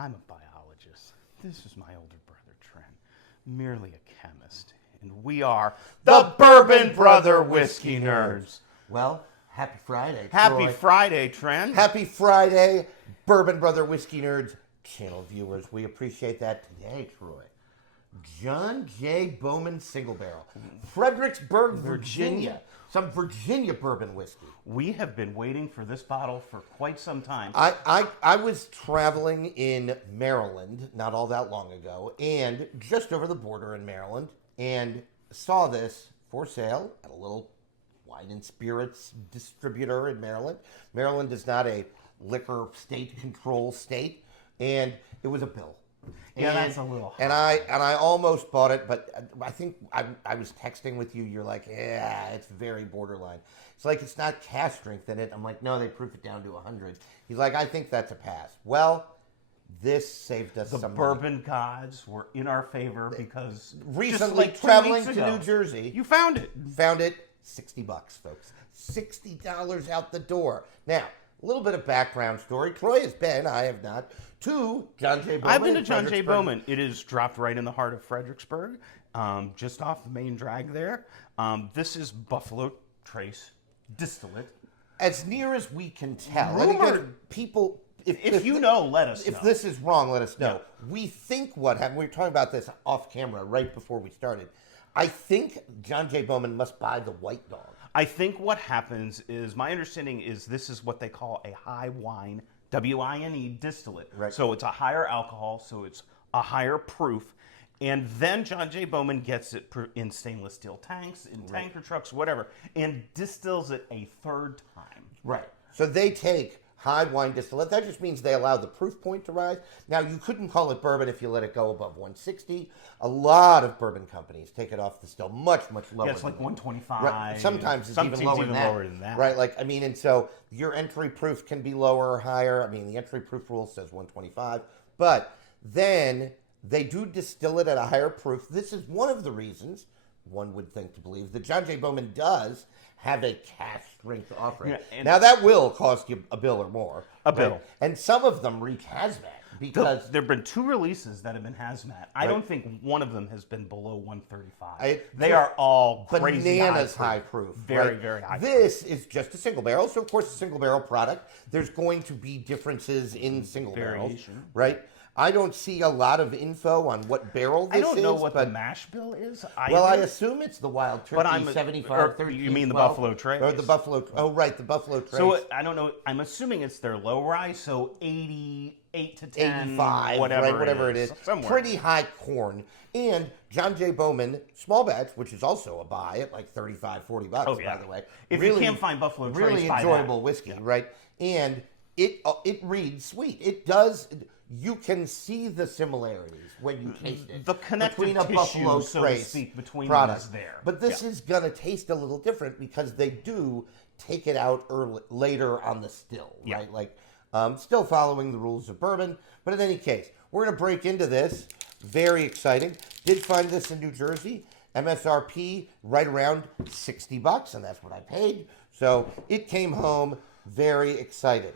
I'm a biologist. This is my older brother, Trent, merely a chemist. And we are the Bourbon Brother Whiskey Nerds. Well, happy Friday, Happy Troy. Friday, Trent. Happy Friday, Bourbon Brother Whiskey Nerds channel viewers. We appreciate that today, Troy. John J. Bowman Single Barrel. Fredericksburg, Virginia. Some Virginia bourbon whiskey. We have been waiting for this bottle for quite some time. I was traveling in Maryland not all that long ago, and just over the border in Maryland, and saw this for sale at a little wine and spirits distributor in Maryland. Maryland is not a liquor state control state, and it was a bill. Yeah, that's a little high. And I almost bought it, but I think I was texting with you. You're like, yeah, it's very borderline. It's like it's not cask strength in it. I'm like, no, they proof it down to 100. He's like, I think that's a pass. Well, this saved us some bourbon money. Gods were in our favor because Recently, just like traveling 2 weeks to ago, New Jersey, you found it. found it, $60, folks. $60 out the door. Now, a little bit of background story. Troy has been, I have not, to John J. Bowman. I've been to in John J. Fredericksburg. Bowman. It is dropped right in the heart of Fredericksburg, just off the main drag there. This is Buffalo Trace distillate. As near as we can tell. And Rumored. again, people... If you know, let us know. If this is wrong, let us know. Yeah. We think what happened, we were talking about this off camera right before we started. I think John J. Bowman must buy the White Dog. I think what happens is, my understanding is this is what they call a high wine, W-I-N-E, distillate. Right. So it's a higher alcohol, so it's a higher proof. And then John J. Bowman gets it in stainless steel tanks, in tanker trucks, whatever, and distills it a third time. Right. So they take high wine distillate. That just means they allow the proof point to rise. Now, you couldn't call it bourbon if you let it go above 160. A lot of bourbon companies take it off the still much lower. Yeah, it's like than that. 125. Right. Sometimes it's Sometimes even lower even than that. Right. Like, I mean, and so your entry proof can be lower or higher. I mean, the entry proof rule says 125. But then they do distill it at a higher proof. This is one of the reasons, one would think to believe, that John J. Bowman does have a cask strength offering. Yeah, now, that will cost you a bill or more. A bill. And some of them reach hazmat because... There have been 2 releases that have been hazmat. I don't think one of them has been below 135. They just are all crazy bananas high proof. Very, right? very high This is just a single barrel. So, of course, a single barrel product. There's going to be differences in single barrels. Variation. Right? I don't see a lot of info on what barrel this is. I don't know what but, the mash bill is. Well, I assume it's the Wild Turkey, But I'm 75, 13, you mean the 12, Buffalo Trace? Or the Buffalo... Oh, right, the Buffalo Trace. So I don't know. I'm assuming it's their low rise, so 88 to 10, 85, whatever it is. Somewhere. Pretty high corn. And John J. Bowman, small batch, which is also a buy at like $35, $40, Oh, yeah. by the way. If you can't find Buffalo Trace, really buy enjoyable that. whiskey, Yeah. right? And it reads sweet. It does. You can see the similarities when you taste it. The connective between a tissue, Buffalo so to Trace speak, between product. them is there. But this Yeah. is going to taste a little different because they do take it out later on the still, Yeah. right? Like, still following the rules of bourbon. But in any case, we're going to break into this. Very exciting. Did find this in New Jersey. MSRP right around $60, and that's what I paid. So it came home very excited.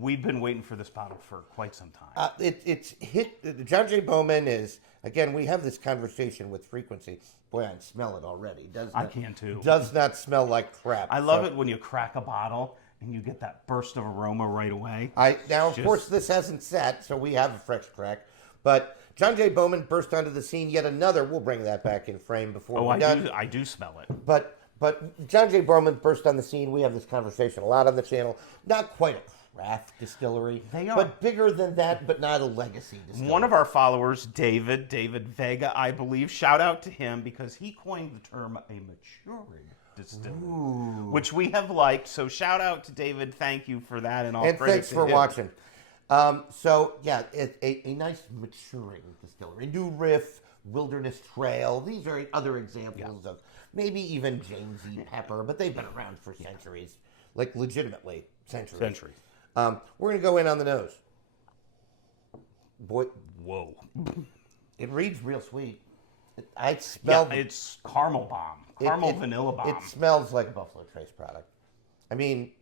We've been waiting for this bottle for quite some time. It's hit. John J. Bowman is, again, we have this conversation with frequency. Boy, I can smell it already. I can too. Does not smell like crap. I love it when you crack a bottle and you get that burst of aroma right away. Now, of course, this hasn't set, so we have a fresh crack. But John J. Bowman burst onto the scene. Yet another. We'll bring that back in frame before we're done. I do smell it. But John J. Bowman burst on the scene. We have this conversation a lot on the channel. Not quite a craft distillery. They are. But bigger than that, but not a legacy distillery. One of our followers, David Vega, I believe, shout out to him because he coined the term a maturing distillery, which we have liked. So shout out to David. Thank you for that. And thanks for watching. So, yeah, a nice maturing distillery. New Riff, Wilderness Trail. These are other examples of maybe even James E. Pepper, but they've been around for centuries. Like, legitimately, centuries. We're going to go in on the nose. Boy, whoa. It reads real sweet. I smell... Yeah, it's caramel bomb. Caramel vanilla bomb. It smells like a Buffalo Trace product. I mean...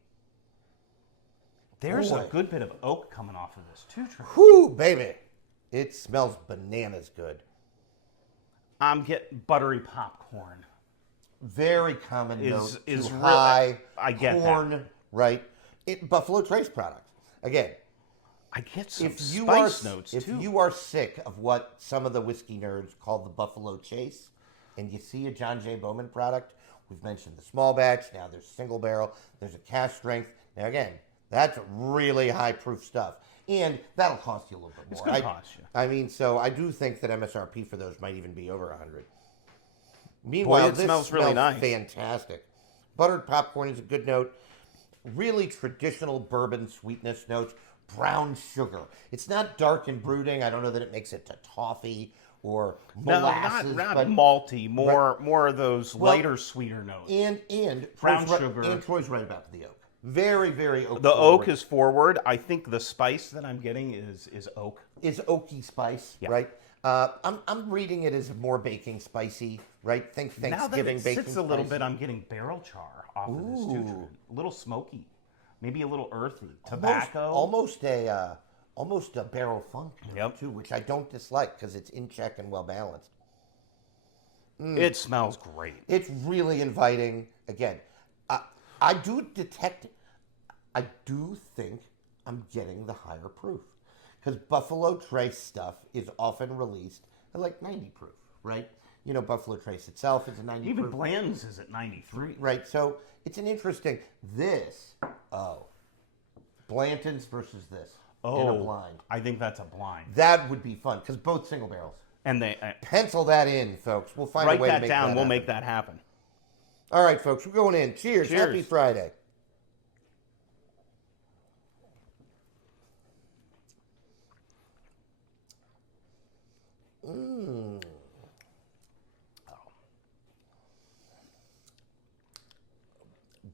There's a Boy. good bit of oak coming off of this too, Trey. Whoo, baby. It smells bananas good. I'm getting buttery popcorn. Very common note Is to real- high I get corn, that. right? Buffalo Trace products. Again, I get some if you spice are notes if too. you are sick of what some of the whiskey nerds call the Buffalo Chase, and you see a John J. Bowman product, we've mentioned the small batch. Now there's single barrel. There's a cask strength. Now again, that's really high proof stuff, and that'll cost you a little bit more. It's gonna cost you. I mean, so I do think that MSRP for those might even be over 100. Meanwhile, it this smells really nice. Fantastic. Buttered popcorn is a good note. Really traditional bourbon sweetness notes. Brown sugar. It's not dark and brooding. I don't know that it makes it to toffee or No, molasses. not but malty. More of those lighter, sweeter notes. and Brown Troy's sugar. And Troy's right about the oak. Very, very oak. The forward. oak is forward. I think the spice that I'm getting is oak. Is oaky spice, Yeah. right? I'm reading it as more baking spicy, right? Think Now that Thanksgiving it baking sits a little spicy. bit, I'm getting barrel char off of this too. Trey. A little smoky, maybe a little earthy. Tobacco. Almost a barrel funk Yep. too, which I don't dislike because it's in check and well balanced. It smells great. It's really inviting. Again, I do think I'm getting the higher proof because Buffalo Trace stuff is often released at like 90 proof, right? You know, Buffalo Trace itself is a 90 Even proof. Bland's is at 93. Right, so it's an interesting, Blanton's versus this in a blind. I think that's a blind. That would be fun because both single barrels. And they Pencil that in, folks. We'll find a write way to that make down. that We'll happen. make that happen. All right, folks, we're going in. Cheers. Cheers. Happy Friday.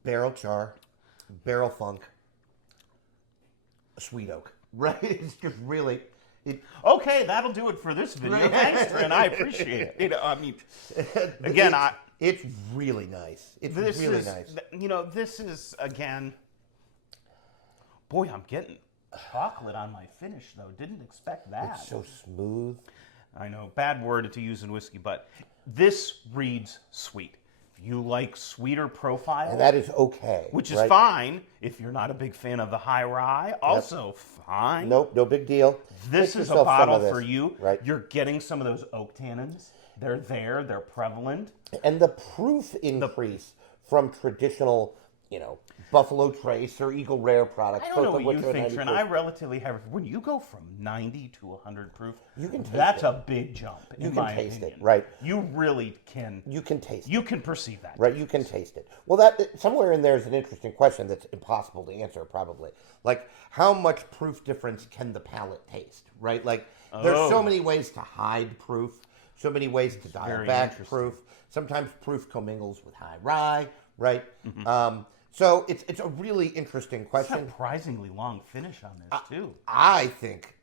Barrel char, barrel funk, sweet oak. Right? It's just really. Okay, that'll do it for this video. Thanks, Trent. I appreciate it. You know, I mean, again, It's really nice. It's this really is, nice. You know, this is again. Boy, I'm getting chocolate on my finish though. Didn't expect that. It's so smooth. I know, bad word to use in whiskey, but this reads sweet. If you like sweeter profile, And that is okay. which is right? fine if you're not a big fan of the high rye, also fine. Nope, no big deal. This Get is a yourself some bottle of this, for you. Right. You're getting some of those oak tannins. They're there. They're prevalent. And the proof increase from traditional, Buffalo Trace or Eagle Rare products. I don't know both of what which you are think, 90 Trent. proof. I relatively have. When you go from 90 to 100 proof, You can taste that's it. a big jump. You in can my taste opinion. it, right? You really can. You can taste it. You can perceive that. Right, you can taste it. Well, that somewhere in there is an interesting question that's impossible to answer, probably. Like, how much proof difference can the palate taste? Right, like there's so many ways to hide proof, so many ways to dial very back interesting. proof. Sometimes proof commingles with high rye, right? Mm-hmm. So it's a really interesting question. Surprisingly long finish on this too. I think,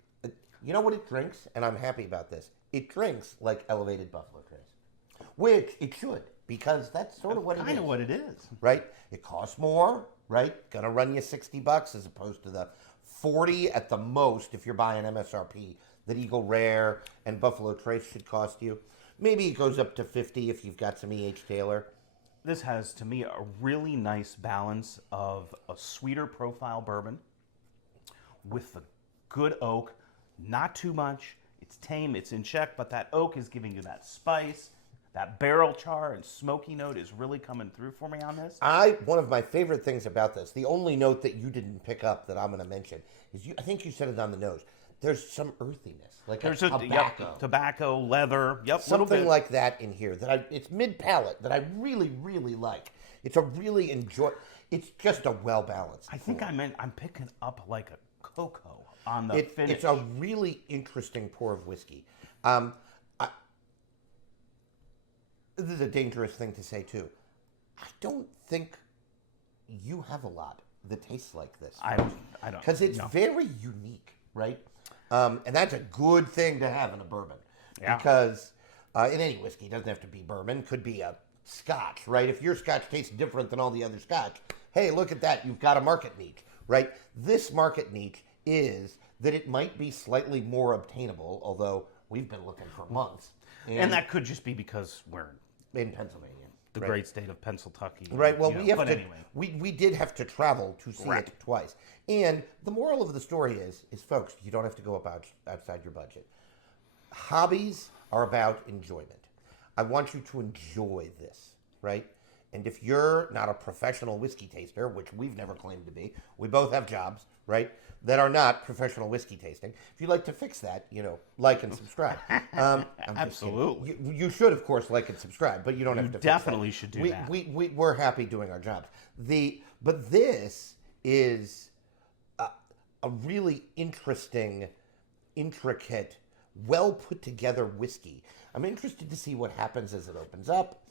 you know what it drinks, and I'm happy about this. It drinks like elevated Buffalo Trace, which it should, because that's sort of what it is. Kind of what it is. Right? It costs more, right? Gonna run you $60 as opposed to the 40 at the most if you're buying MSRP that Eagle Rare and Buffalo Trace should cost you. Maybe it goes up to 50 if you've got some E.H. Taylor. This has, to me, a really nice balance of a sweeter profile bourbon with the good oak, not too much. It's tame, it's in check, but that oak is giving you that spice. That barrel char and smoky note is really coming through for me on this. One of my favorite things about this, the only note that you didn't pick up that I'm going to mention, is I think you said it on the nose. There's some earthiness, like There's a tobacco. Yep, tobacco, leather, little Something bit. like that in here it's mid palate that I really, really like. It's just a well balanced. I think I'm picking up like a cocoa on the finish. It's a really interesting pour of whiskey. This is a dangerous thing to say too. I don't think you have a lot that tastes like this. I don't. Because it's very unique, right? And that's a good thing to have in a bourbon. Yeah. Because in any whiskey, it doesn't have to be bourbon. Could be a scotch, right? If your scotch tastes different than all the other scotch, hey, look at that. You've got a market niche. right? This market niche is that it might be slightly more obtainable, although we've been looking for months. And that could just be because we're in Pennsylvania. the great state of Pennsylvania. Right. Well, we have but to. Anyway. We did have to travel to see Right. it twice. And the moral of the story is folks, you don't have to go outside your budget. Hobbies are about enjoyment. I want you to enjoy this, right? And if you're not a professional whiskey taster, which we've never claimed to be, we both have jobs, right, that are not professional whiskey tasting. If you'd like to fix that, like and subscribe. I'm just kidding. Absolutely. You should, of course, like and subscribe, but you don't have to. Definitely fix that. should do that. We're happy doing our jobs. But this is a really interesting, intricate, well put together whiskey. I'm interested to see what happens as it opens up.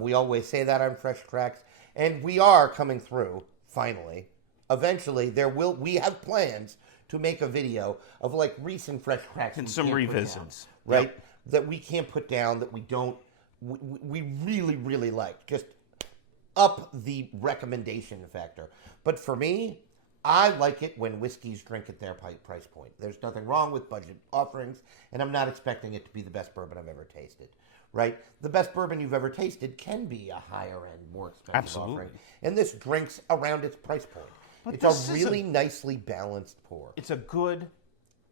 We always say that on Fresh Cracks, and we are coming through finally. Eventually, we have plans to make a video of like recent Fresh Cracks And we some can't put revisits. down, right? Yep. That we can't put down, that we don't, we really, really like. Just up the recommendation factor. But for me, I like it when whiskeys drink at their price point. There's nothing wrong with budget offerings, and I'm not expecting it to be the best bourbon I've ever tasted, right? The best bourbon you've ever tasted can be a higher end, more expensive offering. And this drinks around its price point. But it's a really nicely balanced pour. It's a good,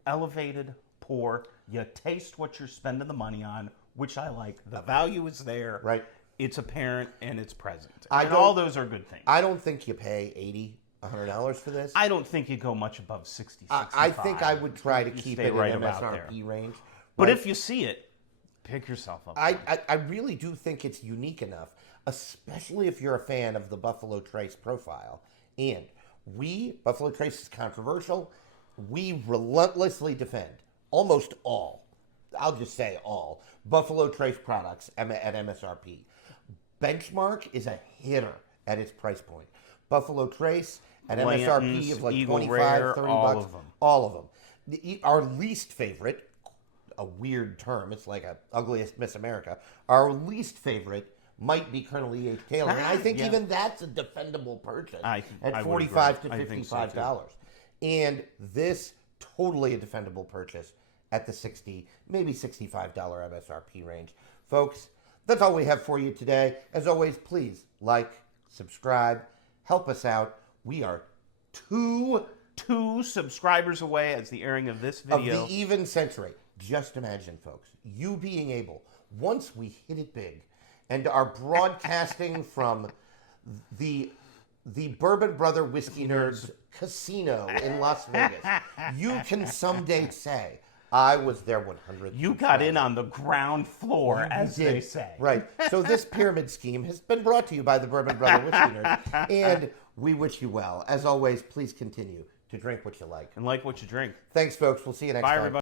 elevated pour. You taste what you're spending the money on, which I like. The value is there. Right. It's apparent and it's present. I And don't- all those are good things. I don't think you pay $80, $100 for this. I don't think you go much above 60, 65. I think I would try to You keep stay it right in about MSRP there. range. But right? if you see it, pick yourself up. I really do think it's unique enough, especially if you're a fan of the Buffalo Trace profile. And Buffalo Trace is controversial. We relentlessly defend almost all, I'll just say all, Buffalo Trace products at MSRP. Benchmark is a hitter at its price point. Buffalo Trace at MSRP of like Eagle 25, Rare, 30 all bucks. of them. All of them. Our least favorite, a weird term, it's like a ugliest Miss America. Our least favorite might be Colonel E.H. Taylor. And I think Yeah. even that's a defendable purchase I at would $45 agree. to I think so, $55. And this, totally a defendable purchase at the $60, maybe $65 MSRP range. Folks, that's all we have for you today. As always, please like, subscribe, help us out. We are two subscribers away as the airing of this of video. the even century. Just imagine, folks, you being able, once we hit it big and are broadcasting from the Bourbon Brother Whiskey Nerds Casino in Las Vegas, you can someday say, I was there 100. You got in on the ground floor, as did. they say. Right. So this pyramid scheme has been brought to you by the Bourbon Brother Whiskey Nerds, and we wish you well. As always, please continue to drink what you like. And like what you drink. Thanks, folks. We'll see you next Bye, time. everybody.